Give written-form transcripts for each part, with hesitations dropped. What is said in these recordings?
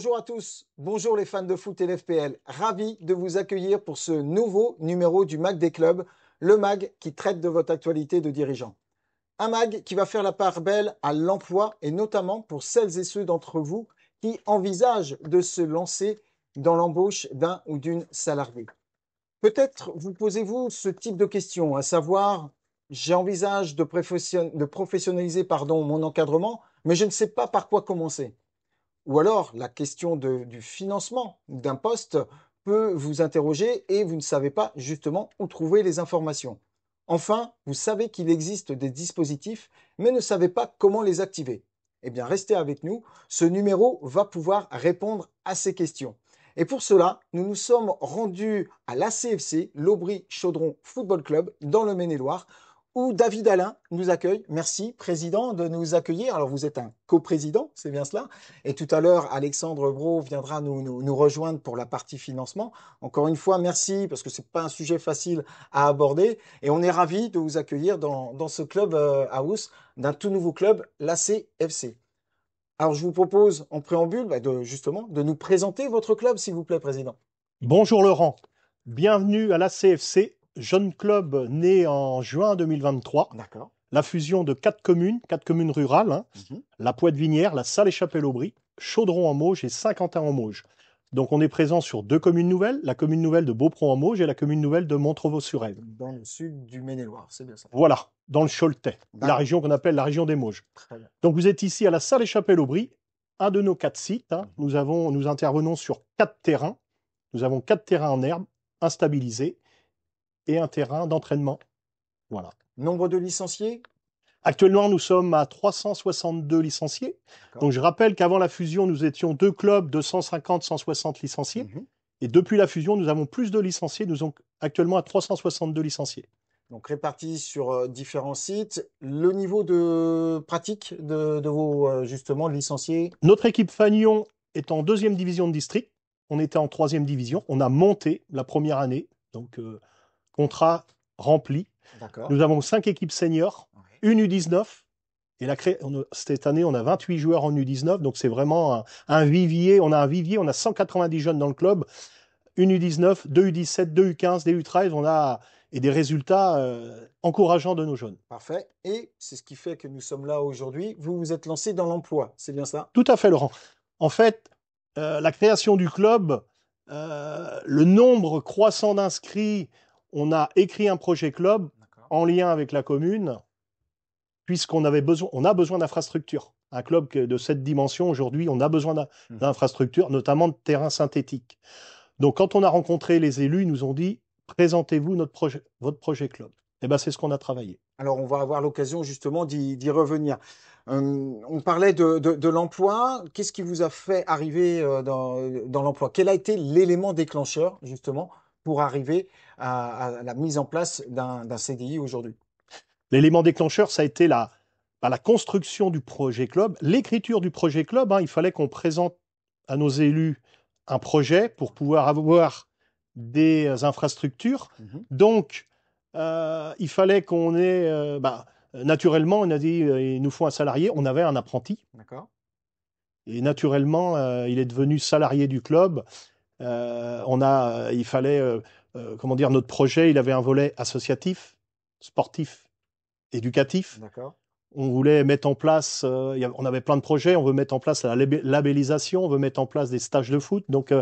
Bonjour à tous, bonjour les fans de foot et l'FPL. Ravi de vous accueillir pour ce nouveau numéro du Mag des clubs, le Mag qui traite de votre actualité de dirigeant. Un Mag qui va faire la part belle à l'emploi et notamment pour celles et ceux d'entre vous qui envisagent de se lancer dans l'embauche d'un ou d'une salariée. Peut-être vous posez-vous ce type de questions, à savoir, j'envisage de professionnaliser mon encadrement, mais je ne sais pas par quoi commencer. Ou alors, la question du financement d'un poste peut vous interroger et vous ne savez pas justement où trouver les informations. Enfin, vous savez qu'il existe des dispositifs, mais ne savez pas comment les activer. Eh bien, restez avec nous, ce numéro va pouvoir répondre à ces questions. Et pour cela, nous nous sommes rendus à l'ACFC, l'Aubry Chaudron Football Club, dans le Maine-et-Loire, où David Alain nous accueille. Merci, président, de nous accueillir. Alors, vous êtes un coprésident, c'est bien cela. Et tout à l'heure, Alexandre Brault viendra nous rejoindre pour la partie financement. Encore une fois, merci, parce que ce n'est pas un sujet facile à aborder. Et on est ravis de vous accueillir dans ce club house, d'un tout nouveau club, l'ACFC. Alors, je vous propose, en préambule, justement, de nous présenter votre club, s'il vous plaît, président. Bonjour Laurent, bienvenue à l'ACFC, jeune club né en juin 2023. D'accord. La fusion de quatre communes rurales, la Poitevinière, la Salle-et-Chapelle-Aubry, Chaudron-en-Mauges et Saint-Quentin-en-Mauges. Donc on est présent sur deux communes nouvelles, la commune nouvelle de Beaupron-en-Mauges et la commune nouvelle de Montrevault-sur-Ève. Dans le sud du Maine-et-Loire, c'est bien ça. Voilà, dans le Choletais, la région qu'on appelle la région des Mauges. Très bien. Donc vous êtes ici à la Salle-et-Chapelle-Aubry, un de nos quatre sites. Nous intervenons sur 4 terrains. Nous avons 4 terrains en herbe, instabilisés, et un terrain d'entraînement. Voilà. Nombre de licenciés? Actuellement, nous sommes à 362 licenciés. Donc, je rappelle qu'avant la fusion, nous étions deux clubs de 150-160 licenciés. Et depuis la fusion, nous avons plus de licenciés. Nous sommes actuellement à 362 licenciés. Donc répartis sur différents sites. Le niveau de pratique de vos justement licenciés? Notre équipe Fagnon est en 2e division de district. On était en 3e division. On a monté la première année. Donc, contrat rempli. Nous avons 5 équipes seniors, une U19. Et cette année, on a 28 joueurs en U19. Donc, c'est vraiment un vivier. On a un vivier. On a 190 jeunes dans le club. Une U19, deux U17, deux U15, des U13. Et des résultats encourageants de nos jeunes. Parfait. Et c'est ce qui fait que nous sommes là aujourd'hui. Vous vous êtes lancé dans l'emploi, c'est bien ça? Tout à fait, Laurent. En fait, la création du club, le nombre croissant d'inscrits, on a écrit un projet club en lien avec la commune, puisqu'on a besoin d'infrastructures. Un club de cette dimension, aujourd'hui, on a besoin d'infrastructures, notamment de terrains synthétiques. Donc, quand on a rencontré les élus, ils nous ont dit « Présentez-vous votre projet club ». Et bien, c'est ce qu'on a travaillé. Alors, on va avoir l'occasion justement d'y revenir. On parlait de l'emploi. Qu'est-ce qui vous a fait arriver dans l'emploi? Quel a été l'élément déclencheur justement pour arriver à la mise en place d'un CDI aujourd'hui? L'élément déclencheur, ça a été la construction du projet club, l'écriture du projet club. Il fallait qu'on présente à nos élus un projet pour pouvoir avoir des infrastructures. Donc, il fallait qu'on ait... naturellement, on a dit, il nous faut un salarié. On avait un apprenti. D'accord. Et naturellement, il est devenu salarié du club. Il fallait... notre projet, il avait un volet associatif, sportif, éducatif. D'accord. On voulait mettre en place, on avait plein de projets, on veut mettre en place la labellisation, on veut mettre en place des stages de foot. Donc,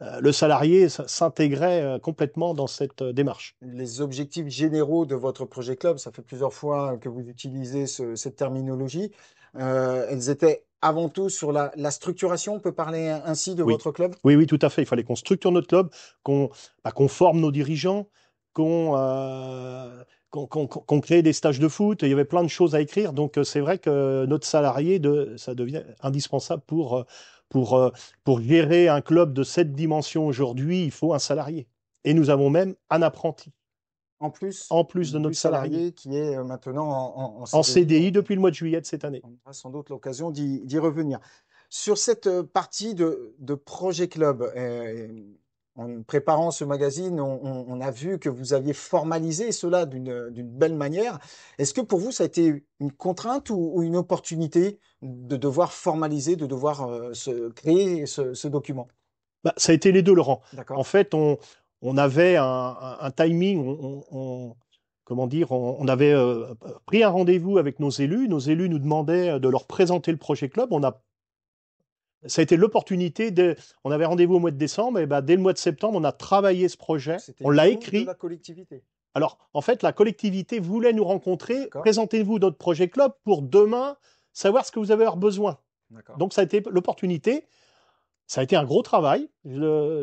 le salarié s'intégrait complètement dans cette démarche. Les objectifs généraux de votre projet club, ça fait plusieurs fois que vous utilisez cette terminologie. Elles étaient avant tout sur la structuration, on peut parler ainsi de votre club? Oui, oui, tout à fait. Il fallait qu'on structure notre club, qu'on forme nos dirigeants, qu'on crée des stages de foot. Il y avait plein de choses à écrire. Donc, c'est vrai que notre salarié, ça devient indispensable pour gérer un club de cette dimension aujourd'hui. Il faut un salarié. Et nous avons même un apprenti. En plus de notre salarié qui est maintenant en CDI depuis le mois de juillet de cette année. On aura sans doute l'occasion d'y revenir. Sur cette partie de projet club, en préparant ce magazine, on a vu que vous aviez formalisé cela d'une belle manière. Est-ce que pour vous, ça a été une contrainte ou une opportunité de devoir formaliser, de devoir créer ce document? Bah, ça a été les deux, Laurent. D'accord. En fait, on avait un timing, comment dire, on avait pris un rendez-vous avec nos élus. Nos élus nous demandaient de leur présenter le projet club. Ça a été l'opportunité. On avait rendez-vous au mois de décembre, et ben, dès le mois de septembre, on a travaillé ce projet, C'était on une l'a demande de écrit. la collectivité. Alors, en fait, la collectivité voulait nous rencontrer. D'accord. Présentez-vous notre projet club pour demain savoir ce que vous avez besoin. D'accord. Donc, ça a été l'opportunité. Ça a été un gros travail, je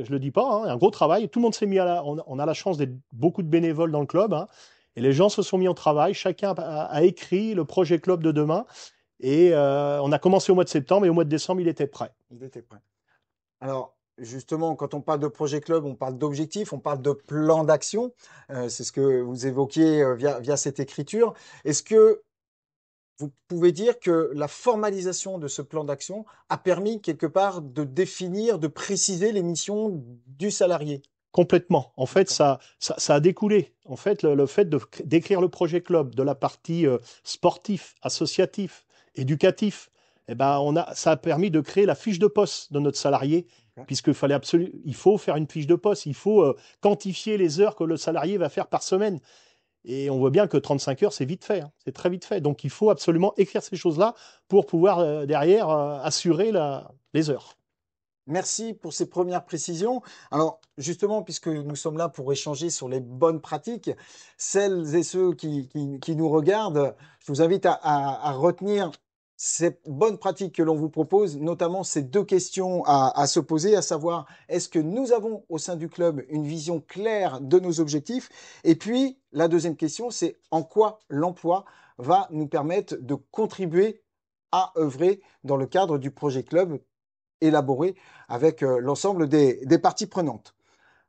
le dis pas, hein, un gros travail. Tout le monde s'est mis on a la chance d'être beaucoup de bénévoles dans le club, hein, et les gens se sont mis au travail. Chacun a écrit le projet club de demain, et on a commencé au mois de septembre, et au mois de décembre, il était prêt. Il était prêt. Alors, justement, quand on parle de projet club, on parle d'objectifs, on parle de plan d'action. C'est ce que vous évoquiez via cette écriture. Est-ce que vous pouvez dire que la formalisation de ce plan d'action a permis quelque part de définir, de préciser les missions du salarié? Complètement. En fait, ça a découlé. En fait, le fait d'écrire le projet club de la partie sportif, associatif, éducatif, eh ben, ça a permis de créer la fiche de poste de notre salarié, puisqu'il fallait il faut faire une fiche de poste, il faut quantifier les heures que le salarié va faire par semaine. Et on voit bien que 35 heures, c'est vite fait, hein, c'est très vite fait. Donc, il faut absolument écrire ces choses-là pour pouvoir derrière assurer les heures. Merci pour ces premières précisions. Alors, justement, puisque nous sommes là pour échanger sur les bonnes pratiques, celles et ceux qui nous regardent, je vous invite à retenir ces bonnes pratiques que l'on vous propose, notamment ces deux questions à se poser, à savoir, est-ce que nous avons au sein du club une vision claire de nos objectifs? Et puis, la deuxième question, c'est en quoi l'emploi va nous permettre de contribuer à œuvrer dans le cadre du projet club élaboré avec l'ensemble des parties prenantes.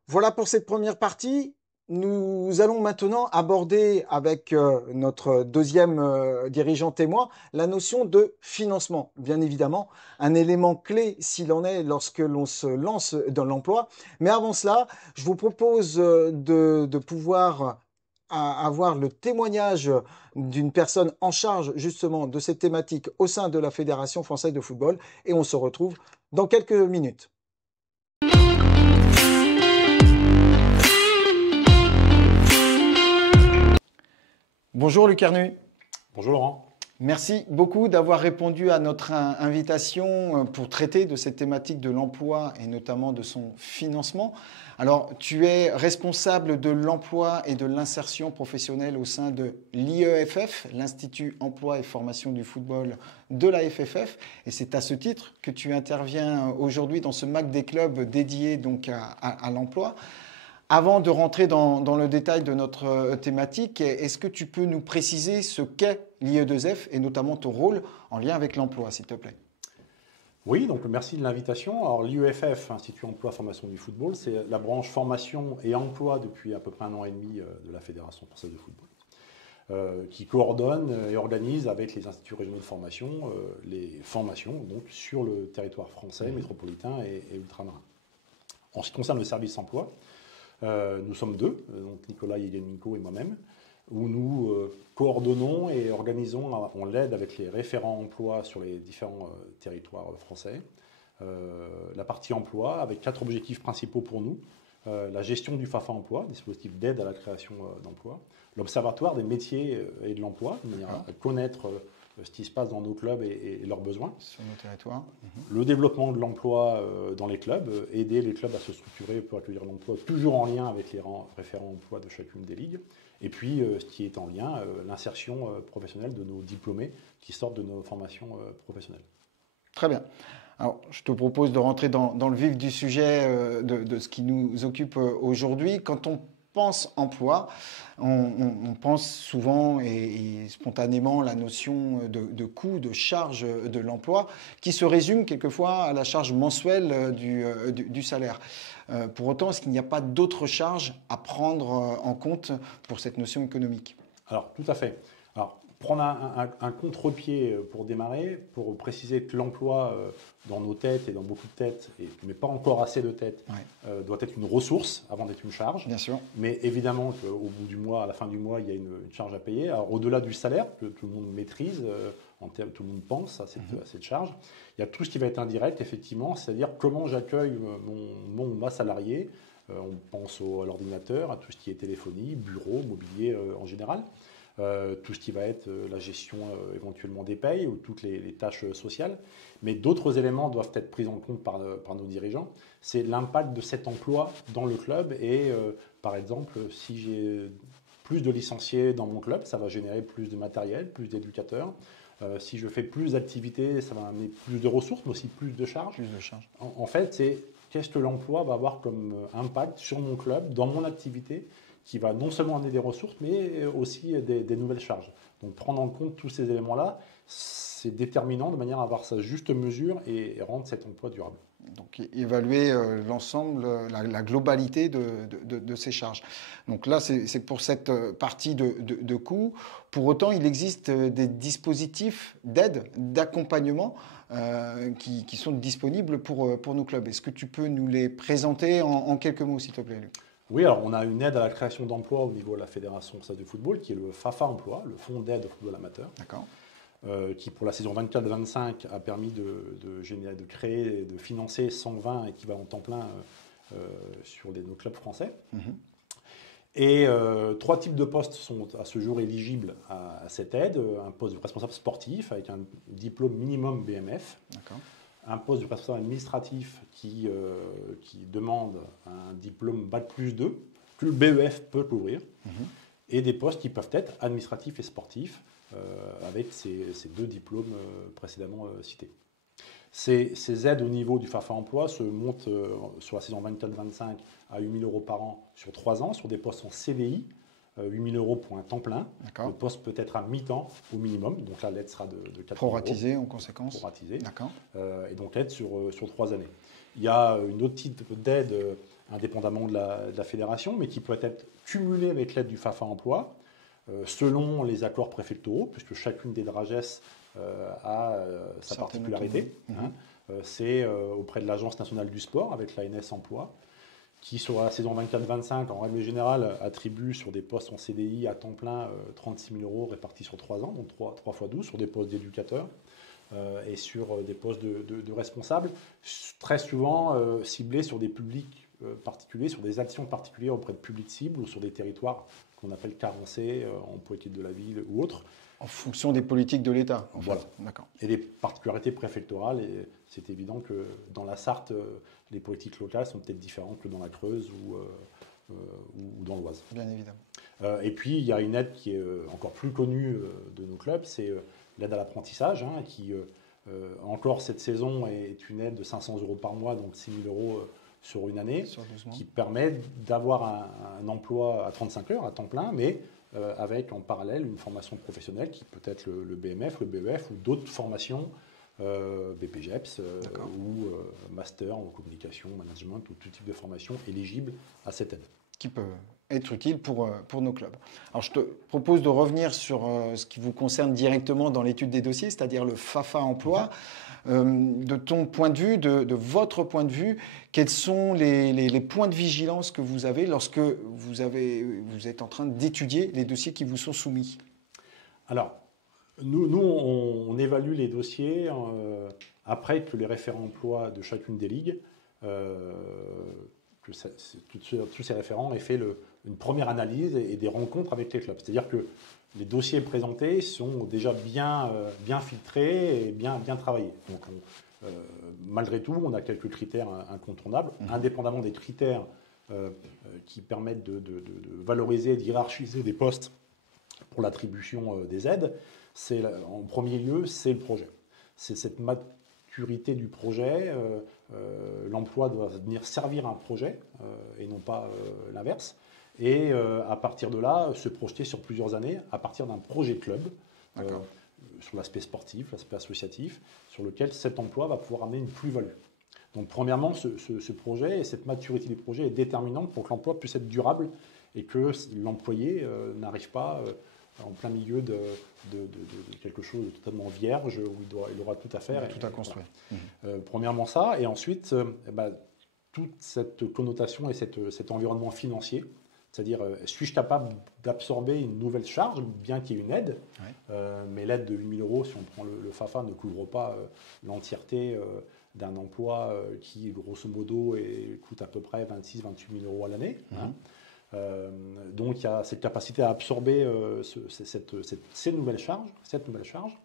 Voilà pour cette première partie. Nous allons maintenant aborder avec notre deuxième dirigeant témoin la notion de financement, bien évidemment, un élément clé s'il en est lorsque l'on se lance dans l'emploi. Mais avant cela, je vous propose de pouvoir avoir le témoignage d'une personne en charge justement de cette thématique au sein de la Fédération française de football et on se retrouve dans quelques minutes. Bonjour Luc Arnu. Bonjour Laurent. Merci beaucoup d'avoir répondu à notre invitation pour traiter de cette thématique de l'emploi et notamment de son financement. Alors, tu es responsable de l'emploi et de l'insertion professionnelle au sein de l'IEFF, l'Institut Emploi et Formation du Football de la FFF. Et c'est à ce titre que tu interviens aujourd'hui dans ce MAC des clubs dédié donc à l'emploi. Avant de rentrer dans le détail de notre thématique, est-ce que tu peux nous préciser ce qu'est l'IE2F et notamment ton rôle en lien avec l'emploi, s'il te plaît? Oui, donc merci de l'invitation. Alors l'IEFF, Institut Emploi Formation du Football, c'est la branche formation et emploi depuis à peu près 1 an et demi de la Fédération française de football, qui coordonne et organise avec les instituts régionaux de formation les formations donc, sur le territoire français, métropolitain et ultramarin. En ce qui concerne le service emploi, nous sommes deux, donc Nicolas Yelenko et moi-même, où nous coordonnons et organisons, on l'aide avec les référents emploi sur les différents territoires français. La partie emploi, avec 4 objectifs principaux pour nous. La gestion du FAFA emploi, dispositif d'aide à la création d'emplois. L'observatoire des métiers et de l'emploi, de manière à connaître ce qui se passe dans nos clubs et leurs besoins. Sur nos territoires. Le développement de l'emploi dans les clubs, aider les clubs à se structurer pour accueillir l'emploi, toujours en lien avec les référents emploi de chacune des ligues. Et puis, ce qui est en lien, l'insertion professionnelle de nos diplômés qui sortent de nos formations professionnelles. Très bien. Alors, je te propose de rentrer dans le vif du sujet de ce qui nous occupe aujourd'hui. Quand on pense emploi, on pense souvent et spontanément la notion de coût, de charge de l'emploi, qui se résume quelquefois à la charge mensuelle du salaire. Pour autant, est-ce qu'il n'y a pas d'autres charges à prendre en compte pour cette notion économique? Alors, tout à fait. Alors, prendre un contre-pied pour démarrer, pour préciser que l'emploi dans nos têtes et dans beaucoup de têtes, mais pas encore assez de têtes, doit être une ressource avant d'être une charge. Bien sûr. Mais évidemment qu'au bout du mois, à la fin du mois, il y a une charge à payer. Alors au-delà du salaire, que tout le monde maîtrise, tout le monde pense à cette charge, il y a tout ce qui va être indirect, effectivement, c'est-à-dire comment j'accueille ma salarié. On pense à l'ordinateur, à tout ce qui est téléphonie, bureau, mobilier en général. Tout ce qui va être la gestion éventuellement des payes ou toutes les tâches sociales. Mais d'autres éléments doivent être pris en compte par nos dirigeants. C'est l'impact de cet emploi dans le club. Et par exemple, si j'ai plus de licenciés dans mon club, ça va générer plus de matériel, plus d'éducateurs. Si je fais plus d'activités, ça va amener plus de ressources, mais aussi plus de charges. En fait, c'est qu'est-ce que l'emploi va avoir comme impact sur mon club, dans mon activité, qui va non seulement amener des ressources, mais aussi des nouvelles charges. Donc prendre en compte tous ces éléments-là, c'est déterminant de manière à avoir sa juste mesure et rendre cet emploi durable. Donc évaluer l'ensemble, la globalité de ces charges. Donc là, c'est pour cette partie de coûts. Pour autant, il existe des dispositifs d'aide, d'accompagnement qui sont disponibles pour nos clubs. Est-ce que tu peux nous les présenter en quelques mots, s'il te plaît, Luc ? Oui, alors on a une aide à la création d'emplois au niveau de la Fédération française de football, qui est le FAFA Emploi, le Fonds d'aide au football amateur. D'accord. Qui pour la saison 24-25 a permis de créer, de financer 120 équivalents temps plein sur nos clubs français. Et 3 types de postes sont à ce jour éligibles à cette aide. Un poste de responsable sportif avec un diplôme minimum BMF. D'accord. Un poste de responsable administratif qui demande un diplôme Bac+2, que le BEF peut couvrir, et des postes qui peuvent être administratifs et sportifs, avec ces 2 diplômes précédemment cités. Ces aides au niveau du FAFA Emploi se montent sur la saison 24-25 à 8 000 € par an sur 3 ans, sur des postes en CDI, 8 000 € pour un temps plein. D'accord. Le poste peut être à mi-temps au minimum, donc là l'aide sera de 4 000 €. Proratisé en conséquence. Proratisé. D'accord. Et donc l'aide sur 3 années. Il y a une autre type d'aide indépendamment de la fédération, mais qui peut être cumulée avec l'aide du FAFA Emploi, selon les accords préfectoraux, puisque chacune des DRAGES a sa particularité. C'est auprès de l'Agence nationale du sport, avec l'ANS Emploi, qui sur la saison 24-25, en règle générale, attribue sur des postes en CDI à temps plein 36 000 € répartis sur 3 ans, donc 3 x 12, sur des postes d'éducateurs et sur des postes de responsables, très souvent ciblés sur des publics particuliers, sur des actions particulières auprès de publics cibles ou sur des territoires qu'on appelle carencés, en politique de la ville ou autres. En fonction des politiques de l'État. Voilà. D'accord. Et des particularités préfectorales. Et c'est évident que dans la Sarthe, les politiques locales sont peut-être différentes que dans la Creuse ou dans l'Oise. Bien évidemment. Et puis, il y a une aide qui est encore plus connue de nos clubs, c'est l'aide à l'apprentissage, qui, encore cette saison, est une aide de 500 € par mois, donc 6 000 € sur une année, qui permet d'avoir un emploi à 35 heures, à temps plein, mais avec en parallèle une formation professionnelle qui peut être le BMF, le BEF ou d'autres formations, BPGEPS ou master en communication, management ou tout type de formation éligible à cette aide. Qui peut être utile pour nos clubs. Alors je te propose de revenir sur ce qui vous concerne directement dans l'étude des dossiers, c'est-à-dire le FAFA Emploi. De ton point de vue, de votre point de vue, quels sont les points de vigilance que vous avez lorsque vous êtes en train d'étudier les dossiers qui vous sont soumis? Alors, nous on évalue les dossiers après que les référents emploi de chacune des ligues, que tous ces référents aient fait une première analyse et des rencontres avec les clubs. C'est-à-dire que les dossiers présentés sont déjà bien filtrés et bien travaillés. Donc, malgré tout, on a quelques critères incontournables, indépendamment des critères qui permettent de valoriser, d'hiérarchiser des postes pour l'attribution des aides. En premier lieu, c'est le projet. C'est cette maturité du projet. L'emploi doit venir servir un projet et non pas l'inverse. Et à partir de là, se projeter sur plusieurs années à partir d'un projet de club sur l'aspect sportif, l'aspect associatif, sur lequel cet emploi va pouvoir amener une plus-value. Donc premièrement, ce projet et cette maturité du projet est déterminante pour que l'emploi puisse être durable et que l'employé n'arrive pas en plein milieu de quelque chose de totalement vierge où il aura tout à faire. Tout à construire. Voilà. Premièrement ça, et ensuite, toute cette connotation et cet environnement financier, c'est-à-dire, suis-je capable d'absorber une nouvelle charge, bien qu'il y ait une aide, mais l'aide de 8 000 €, si on prend le FAFA, ne couvre pas l'entièreté d'un emploi qui, grosso modo, coûte à peu près 26 000 28 000 € à l'année. Donc, il y a cette capacité à absorber cette nouvelle charge,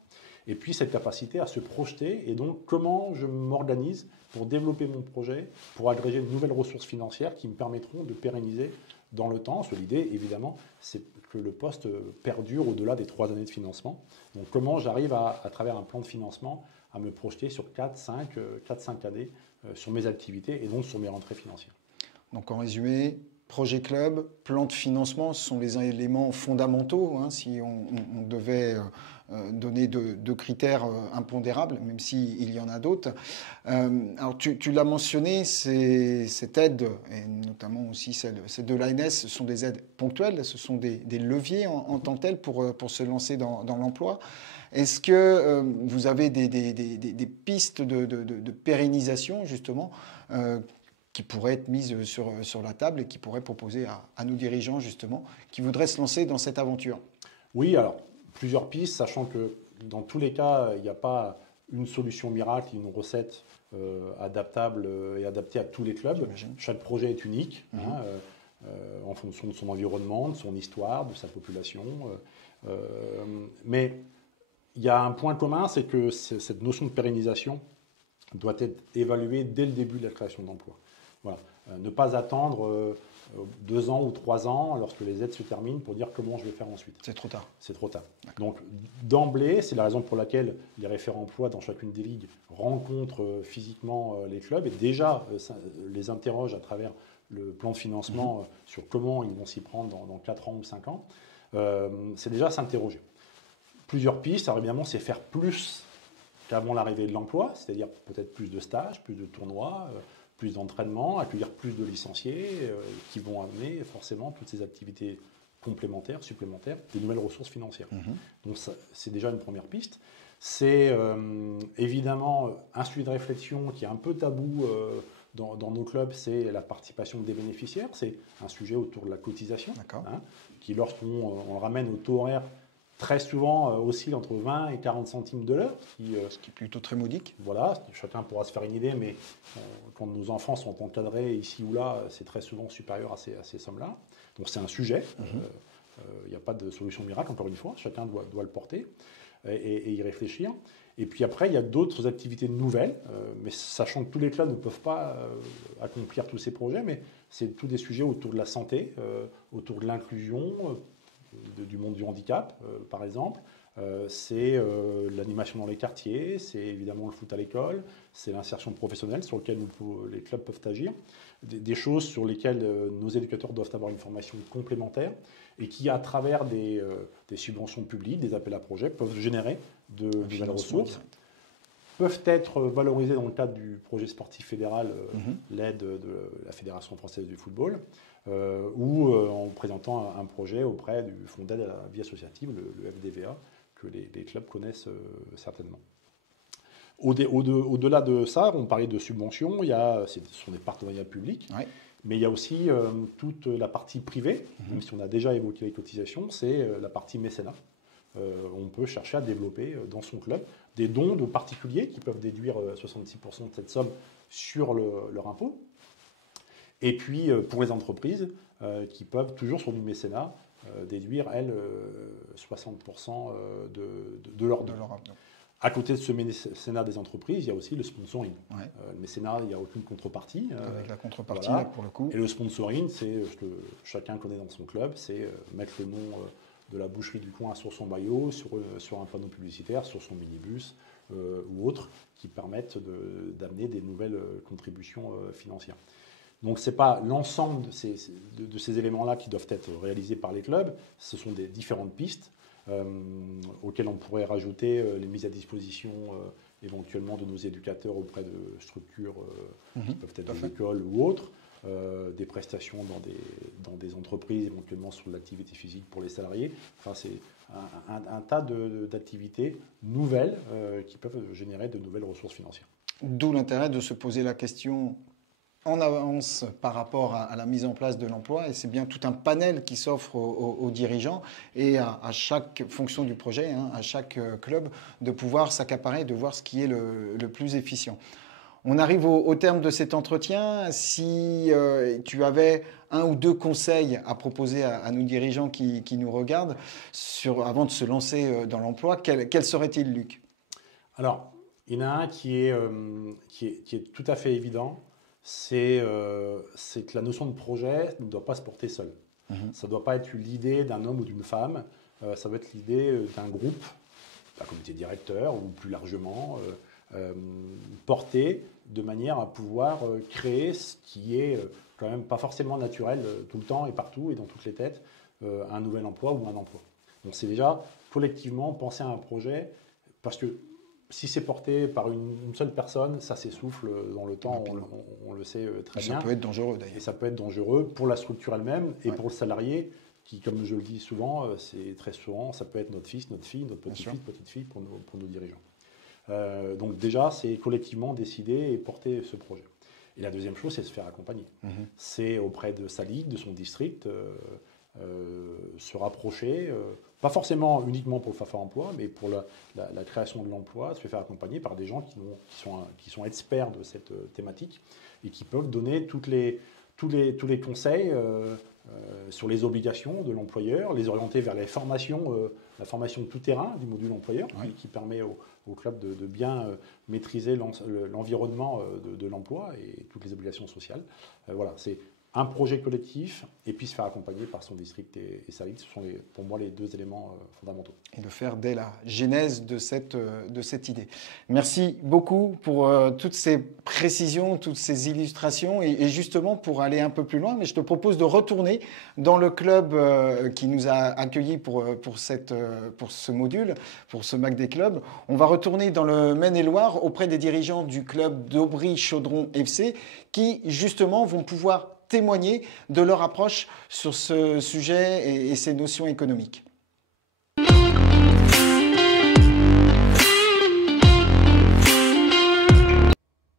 et puis cette capacité à se projeter, et donc comment je m'organise pour développer mon projet, pour agréger de nouvelles ressources financières qui me permettront de pérenniser dans le temps. L'idée, évidemment, c'est que le poste perdure au-delà des 3 années de financement. Donc, comment j'arrive à travers un plan de financement, à me projeter sur 4-5 années sur mes activités et donc sur mes rentrées financières. Donc, en résumé, projet club, plan de financement, ce sont les éléments fondamentaux, si on devait donner deux critères impondérables, même s'il y en a d'autres. Alors, tu l'as mentionné, cette aide, et notamment aussi celle de l'ANS, ce sont des aides ponctuelles, ce sont des leviers en tant que tels pour se lancer dans l'emploi. Est-ce que vous avez des pistes de pérennisation, justement, qui pourraient être mises sur la table et qui pourraient proposer à nos dirigeants, justement, qui voudraient se lancer dans cette aventure? Oui, alors, plusieurs pistes, sachant que dans tous les cas, il n'y a pas une solution miracle, une recette adaptable et adaptée à tous les clubs. J'imagine. Chaque projet est unique, en fonction de son environnement, de son histoire, de sa population. Mais il y a un point commun, c'est que cette notion de pérennisation doit être évaluée dès le début de la création d'emplois. Voilà. Ne pas attendre 2 ans ou 3 ans lorsque les aides se terminent pour dire comment je vais faire ensuite. C'est trop tard. C'est trop tard. Donc d'emblée, c'est la raison pour laquelle les référents emploi dans chacune des ligues rencontrent physiquement les clubs et déjà les interrogent à travers le plan de financement sur comment ils vont s'y prendre dans 4 ans ou 5 ans. C'est déjà s'interroger. Plusieurs pistes, alors évidemment, c'est faire plus qu'avant l'arrivée de l'emploi, c'est-à-dire peut-être plus de stages, plus de tournois, plus d'entraînement, accueillir plus de licenciés qui vont amener forcément toutes ces activités complémentaires, supplémentaires, des nouvelles ressources financières. Donc ça, c'est déjà une première piste. C'est évidemment un sujet de réflexion qui est un peu tabou dans nos clubs, c'est la participation des bénéficiaires. C'est un sujet autour de la cotisation, qui lorsqu'on le ramène au taux horaire, très souvent oscille entre 20 et 40 centimes de l'heure. Ce qui est plutôt très modique. Voilà, chacun pourra se faire une idée, mais quand nos enfants sont encadrés ici ou là, c'est très souvent supérieur à ces sommes-là. Donc c'est un sujet. Il n'y a pas de solution miracle, encore une fois. Chacun doit le porter et y réfléchir. Et puis après, il y a d'autres activités nouvelles, mais sachant que tous les clubs ne peuvent pas accomplir tous ces projets, mais c'est tous des sujets autour de la santé, autour de l'inclusion, du monde du handicap, par exemple. C'est l'animation dans les quartiers, c'est évidemment le foot à l'école, c'est l'insertion professionnelle sur laquelle les clubs peuvent agir. Des choses sur lesquelles nos éducateurs doivent avoir une formation complémentaire et qui, à travers des subventions publiques, des appels à projets, peuvent générer de nouvelles ressources, peuvent être valorisées dans le cadre du projet sportif fédéral, l'aide de la Fédération française du football, ou en présentant un projet auprès du Fonds d'aide à la vie associative, le FDVA, que les clubs connaissent certainement. Au-delà de ça, on parlait de subventions, ce sont des partenariats publics, mais il y a aussi toute la partie privée, même si on a déjà évoqué les cotisations, c'est la partie mécénat. On peut chercher à développer dans son club des dons de particuliers qui peuvent déduire 66% de cette somme sur leur impôt. Et puis pour les entreprises qui peuvent toujours sur du mécénat déduire, elles, 60% de leur don. À côté de ce mécénat des entreprises, il y a aussi le sponsoring. Le mécénat, il n'y a aucune contrepartie. Avec la contrepartie, voilà. Là, pour le coup. Et le sponsoring, c'est ce que chacun connaît dans son club, c'est mettre le nom de la boucherie du coin sur son maillot, sur un panneau publicitaire, sur son minibus ou autre, qui permettent d'amener des nouvelles contributions financières. Donc ce n'est pas l'ensemble de ces éléments-là qui doivent être réalisés par les clubs, ce sont des différentes pistes auxquelles on pourrait rajouter les mises à disposition éventuellement de nos éducateurs auprès de structures qui peuvent être des écoles ou autres, des prestations dans des entreprises, éventuellement sur l'activité physique pour les salariés. Enfin, c'est un tas d'activités nouvelles qui peuvent générer de nouvelles ressources financières. D'où l'intérêt de se poser la question en avance par rapport à la mise en place de l'emploi, et c'est bien tout un panel qui s'offre aux dirigeants et à chaque fonction du projet, à chaque club, de pouvoir s'accaparer, de voir ce qui est le plus efficient. On arrive au terme de cet entretien. Si tu avais un ou deux conseils à proposer à nos dirigeants qui nous regardent avant de se lancer dans l'emploi, quels seraient-ils, Luc? Alors, il y en a un qui est tout à fait évident, c'est que la notion de projet ne doit pas se porter seule. Ça ne doit pas être l'idée d'un homme ou d'une femme, ça doit être l'idée d'un groupe, d'un comité directeur ou plus largement, porté de manière à pouvoir créer ce qui est quand même pas forcément naturel tout le temps et partout et dans toutes les têtes, un nouvel emploi ou un emploi. Donc c'est déjà collectivement penser à un projet, parce que si c'est porté par une seule personne, ça s'essouffle dans le temps, on le sait très bien. Ça peut être dangereux d'ailleurs. Et ça peut être dangereux pour la structure elle-même et pour le salarié, qui, comme je le dis souvent, c'est très souvent, ça peut être notre fils, notre fille, notre petit-fils, petite-fille pour nos dirigeants. Donc déjà, c'est collectivement décider et porter ce projet. Et la deuxième chose, c'est se faire accompagner. C'est auprès de sa ligue, de son district, se rapprocher, pas forcément uniquement pour le FAFA Emploi, mais pour la création de l'emploi, se faire accompagner par des gens qui sont experts de cette thématique et qui peuvent donner tous les conseils sur les obligations de l'employeur, les orienter vers la formation de tout terrain du module employeur, qui permet au club de bien maîtriser l'environnement de l'emploi et toutes les obligations sociales. Voilà, c'est un projet collectif et puis se faire accompagner par son district et sa ligue. Ce sont pour moi les deux éléments fondamentaux. Et le faire dès la genèse de cette idée. Merci beaucoup pour toutes ces précisions, toutes ces illustrations et justement pour aller un peu plus loin. Mais je te propose de retourner dans le club qui nous a accueillis pour ce module, pour ce MAC des clubs. On va retourner dans le Maine-et-Loire auprès des dirigeants du club d'Aubry-Chaudron FC qui justement vont pouvoir témoigner de leur approche sur ce sujet et ces notions économiques.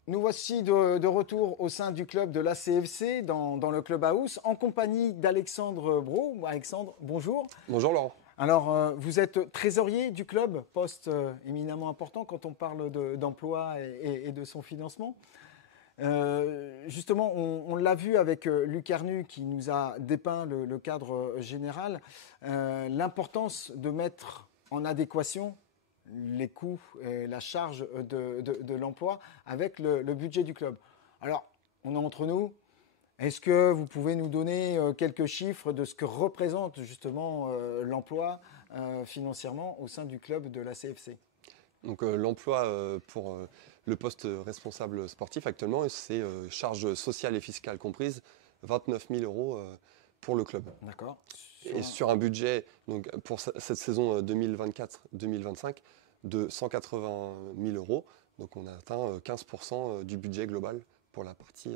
Nous voici de retour au sein du club de l'ACFC, dans le Club House, en compagnie d'Alexandre Brault. Alexandre, bonjour. Bonjour Laurent. Alors, vous êtes trésorier du club, poste éminemment important quand on parle d'emploi et de son financement. Justement, on l'a vu avec Luc Arnu qui nous a dépeint le cadre général, l'importance de mettre en adéquation les coûts et la charge de l'emploi avec le budget du club. Alors, on est entre nous. Est-ce que vous pouvez nous donner quelques chiffres de ce que représente justement l'emploi financièrement au sein du club de la CFC? Donc l'emploi pour le poste responsable sportif actuellement, c'est charges sociales et fiscales comprises, 29 000 € pour le club. D'accord. Et sur un budget donc, pour cette saison 2024-2025 de 180 000 €. Donc on a atteint 15% du budget global pour la partie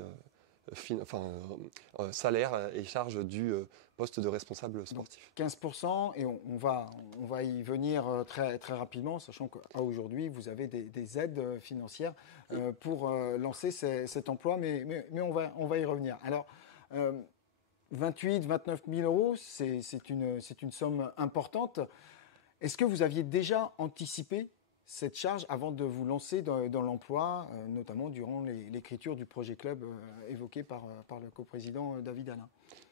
salaire et charges du poste de responsable sportif. Donc 15% et on va y venir très, très rapidement, sachant qu'à aujourd'hui, vous avez des aides financières pour lancer cet emploi, mais on va y revenir. Alors, 29 000 €, c'est une somme importante. Est-ce que vous aviez déjà anticipé cette charge avant de vous lancer dans l'emploi, notamment durant l'écriture du projet club évoqué par le coprésident David Alain?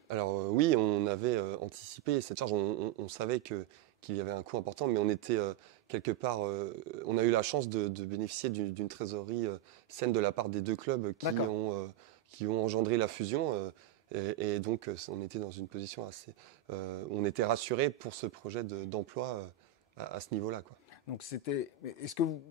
Alors oui, on avait anticipé cette charge, on savait qu'il y avait un coût important, mais on était quelque part, on a eu la chance de bénéficier d'une trésorerie saine de la part des deux clubs qui ont engendré la fusion. Et donc on était dans une position assez, on était rassurés pour ce projet d'emploi à ce niveau-là, quoi. Donc est-ce que vous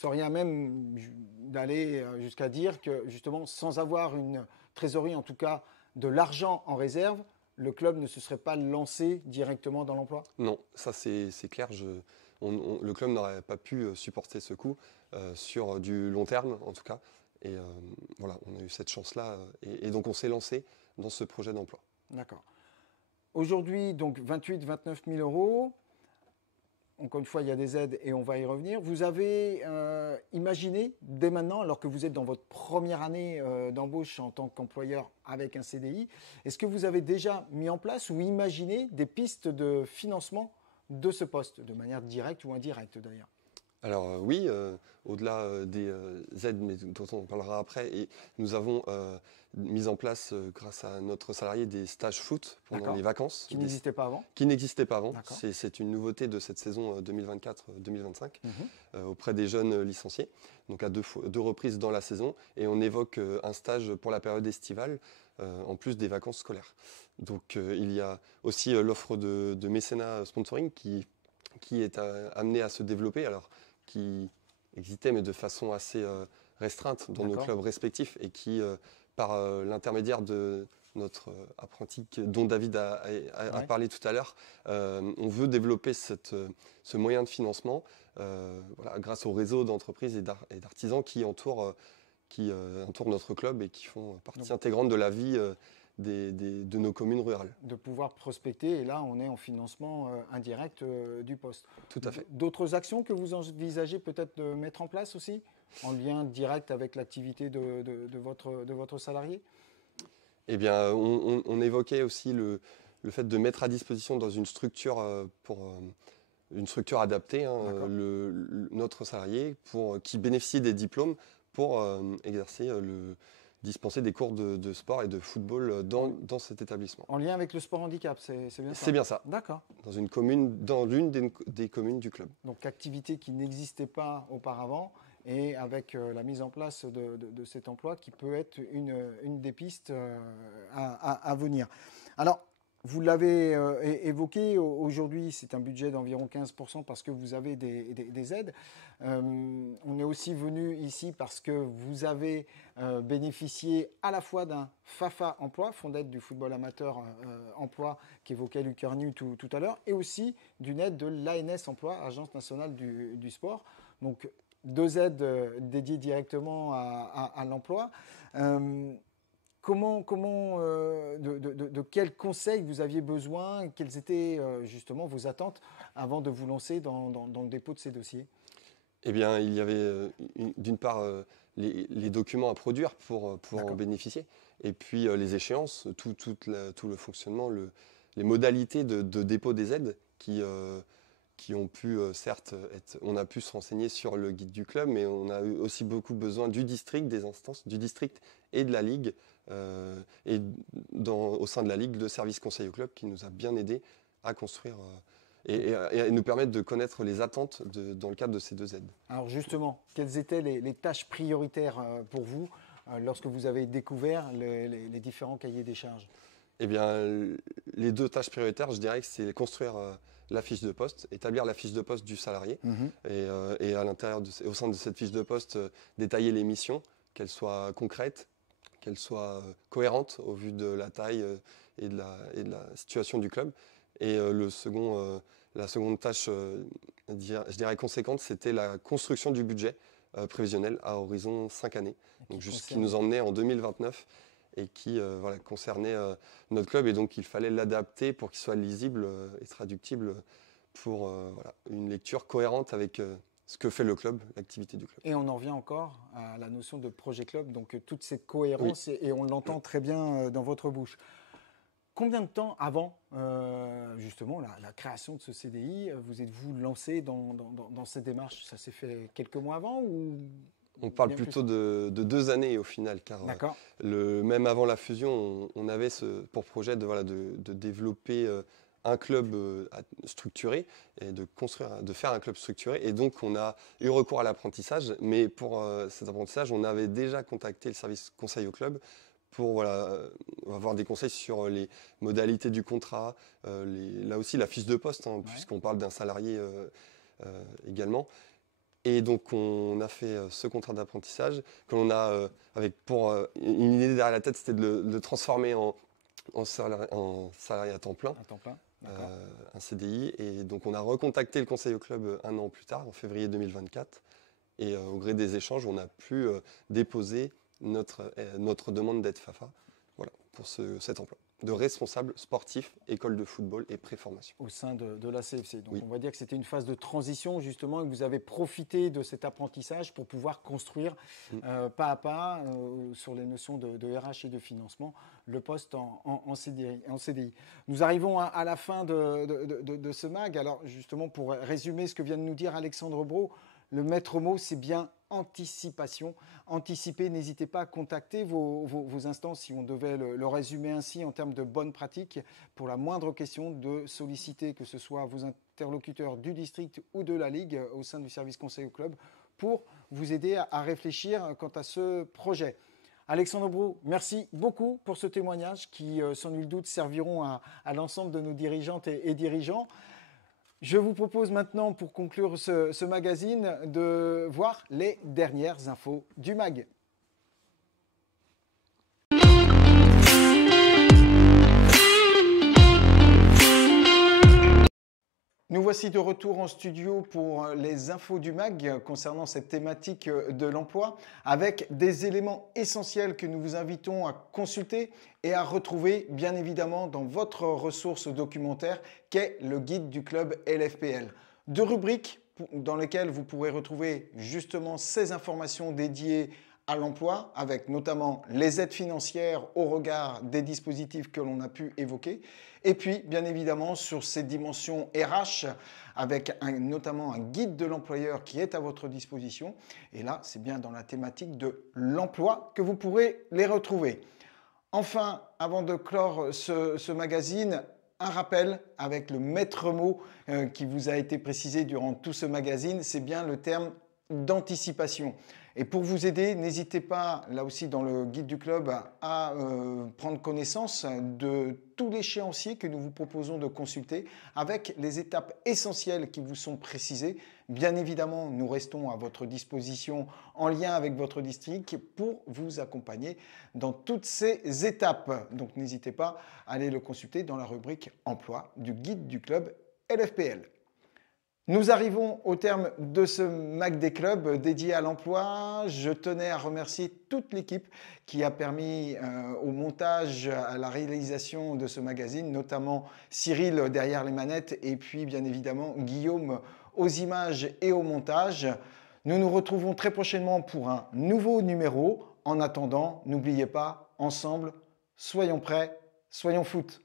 seriez à même d'aller jusqu'à dire que justement, sans avoir une trésorerie, en tout cas de l'argent en réserve, le club ne se serait pas lancé directement dans l'emploi? Non, ça c'est clair. Le club n'aurait pas pu supporter ce coût sur du long terme, en tout cas. Et voilà, on a eu cette chance-là. Et donc, on s'est lancé dans ce projet d'emploi. D'accord. Aujourd'hui, donc 28-29 000 euros. Encore une fois, il y a des aides et on va y revenir. Vous avez imaginé dès maintenant, alors que vous êtes dans votre première année d'embauche en tant qu'employeur avec un CDI, est-ce que vous avez déjà mis en place ou imaginé des pistes de financement de ce poste, de manière directe ou indirecte d'ailleurs? Alors oui, au-delà des aides, mais dont on parlera après, et nous avons mis en place, grâce à notre salarié, des stages foot pendant les vacances. Qui n'existaient pas avant? Qui n'existaient pas avant. C'est une nouveauté de cette saison 2024-2025 auprès des jeunes licenciés, donc à deux reprises dans la saison. Et on évoque un stage pour la période estivale, en plus des vacances scolaires. Donc il y a aussi l'offre de mécénat sponsoring qui est amenée à se développer. Alors, qui existait, mais de façon assez restreinte dans nos clubs respectifs, et qui, par l'intermédiaire de notre apprenti dont David a parlé tout à l'heure, on veut développer ce moyen de financement voilà, grâce au réseau d'entreprises et d'artisans qui entourent notre club et qui font partie intégrante de la vie de nos communes rurales. De pouvoir prospecter, et là on est en financement indirect du poste. Tout à fait. D'autres actions que vous envisagez peut-être de mettre en place aussi, en lien direct avec l'activité de votre salarié? Eh bien, on évoquait aussi le fait de mettre à disposition dans une structure, une structure adaptée, notre salarié qui bénéficie des diplômes pour exercer dispenser des cours de sport et de football dans cet établissement. En lien avec le sport handicap, c'est bien ça? C'est bien ça. D'accord. Dans l'une des communes du club. Donc activité qui n'existait pas auparavant, et avec la mise en place de cet emploi qui peut être une des pistes à venir. Alors, vous l'avez évoqué, aujourd'hui c'est un budget d'environ 15% parce que vous avez des aides. On est aussi venu ici parce que vous avez bénéficié à la fois d'un FAFA Emploi, Fonds d'aide du football amateur emploi, qu'évoquait Luc Ernu tout à l'heure, et aussi d'une aide de l'ANS Emploi, Agence nationale du sport. Donc 2 aides dédiées directement à l'emploi. De quels conseils vous aviez besoin? Quelles étaient justement vos attentes avant de vous lancer dans le dépôt de ces dossiers? Eh bien, il y avait d'une part les documents à produire pour en bénéficier, et puis les échéances, tout le fonctionnement, les modalités de dépôt des aides qui ont pu, certes, on a pu se renseigner sur le guide du club, mais on a eu aussi beaucoup besoin du district, des instances du district et de la Ligue, et au sein de la Ligue, le service conseil au club qui nous a bien aidés à construire et nous permettre de connaître les attentes dans le cadre de ces 2 aides. Alors justement, quelles étaient les tâches prioritaires pour vous lorsque vous avez découvert les différents cahiers des charges? Eh bien, les 2 tâches prioritaires, je dirais que c'est construire la fiche de poste, établir la fiche de poste du salarié, et à l'intérieur, au sein de cette fiche de poste, détailler les missions, qu'elles soient concrètes, qu'elles soient cohérentes au vu de la taille et de la situation du club. Et la seconde tâche, je dirais conséquente, c'était la construction du budget prévisionnel à horizon 5 années, donc qui nous emmenait en 2029. Et qui concernait notre club, et donc il fallait l'adapter pour qu'il soit lisible et traductible pour une lecture cohérente avec ce que fait le club, l'activité du club. Et on en revient encore à la notion de projet club, donc toute cette cohérence, et on l'entend très bien dans votre bouche. Combien de temps avant justement la création de ce CDI vous êtes-vous lancé dans cette démarche? Ça s'est fait quelques mois avant ou... On parle plutôt de 2 années au final, car même avant la fusion, on avait pour projet de développer un club structuré et de faire un club structuré. Et donc on a eu recours à l'apprentissage, mais pour cet apprentissage, on avait déjà contacté le service conseil au club pour avoir des conseils sur les modalités du contrat, là aussi la fiche de poste, puisqu'on parle d'un salarié également. Et donc, on a fait ce contrat d'apprentissage que l'on a, pour une idée derrière la tête, c'était de le transformer en salarié à temps plein, un CDI. Et donc, on a recontacté le conseil au club 1 an plus tard, en février 2024. Et au gré des échanges, on a pu déposer notre demande d'aide FAFA, voilà, pour cet emploi de responsable sportif, école de football et préformation. Au sein de la CFC. Donc oui. on va dire que c'était une phase de transition justement et que vous avez profité de cet apprentissage pour pouvoir construire pas à pas sur les notions de RH et de financement le poste en CDI. Nous arrivons à la fin de ce MAG. Alors justement pour résumer ce que vient de nous dire Alexandre Brault, le maître mot, c'est bien anticipation. Anticiper, n'hésitez pas à contacter vos instances, si on devait le résumer ainsi en termes de bonnes pratiques, pour la moindre question de solliciter, que ce soit vos interlocuteurs du district ou de la Ligue au sein du service conseil au club, pour vous aider à réfléchir quant à ce projet. Alexandre Brault, merci beaucoup pour ce témoignage qui, sans nul doute, serviront à l'ensemble de nos dirigeantes et dirigeants. Je vous propose maintenant, pour conclure ce magazine, de voir les dernières infos du MAG. Nous voici de retour en studio pour les infos du MAG concernant cette thématique de l'emploi, avec des éléments essentiels que nous vous invitons à consulter et à retrouver bien évidemment dans votre ressource documentaire qu'est le guide du club LFPL. 2 rubriques dans lesquelles vous pourrez retrouver justement ces informations dédiées à l'emploi, avec notamment les aides financières au regard des dispositifs que l'on a pu évoquer. Et puis, bien évidemment, sur ces dimensions RH, avec notamment un guide de l'employeur qui est à votre disposition. Et là, c'est bien dans la thématique de l'emploi que vous pourrez les retrouver. Enfin, avant de clore ce magazine, un rappel avec le maître mot qui vous a été précisé durant tout ce magazine, c'est bien le terme d'anticipation. Et pour vous aider, n'hésitez pas, là aussi dans le guide du club, à prendre connaissance de tout l'échéancier que nous vous proposons de consulter avec les étapes essentielles qui vous sont précisées. Bien évidemment, nous restons à votre disposition en lien avec votre district pour vous accompagner dans toutes ces étapes. Donc n'hésitez pas à aller le consulter dans la rubrique emploi du guide du club LFPL. Nous arrivons au terme de ce MAG des clubs dédié à l'emploi. Je tenais à remercier toute l'équipe qui a permis au montage, à la réalisation de ce magazine, notamment Cyril derrière les manettes et puis bien évidemment Guillaume aux images et au montage. Nous nous retrouvons très prochainement pour un nouveau numéro. En attendant, n'oubliez pas, ensemble, soyons prêts, soyons foot.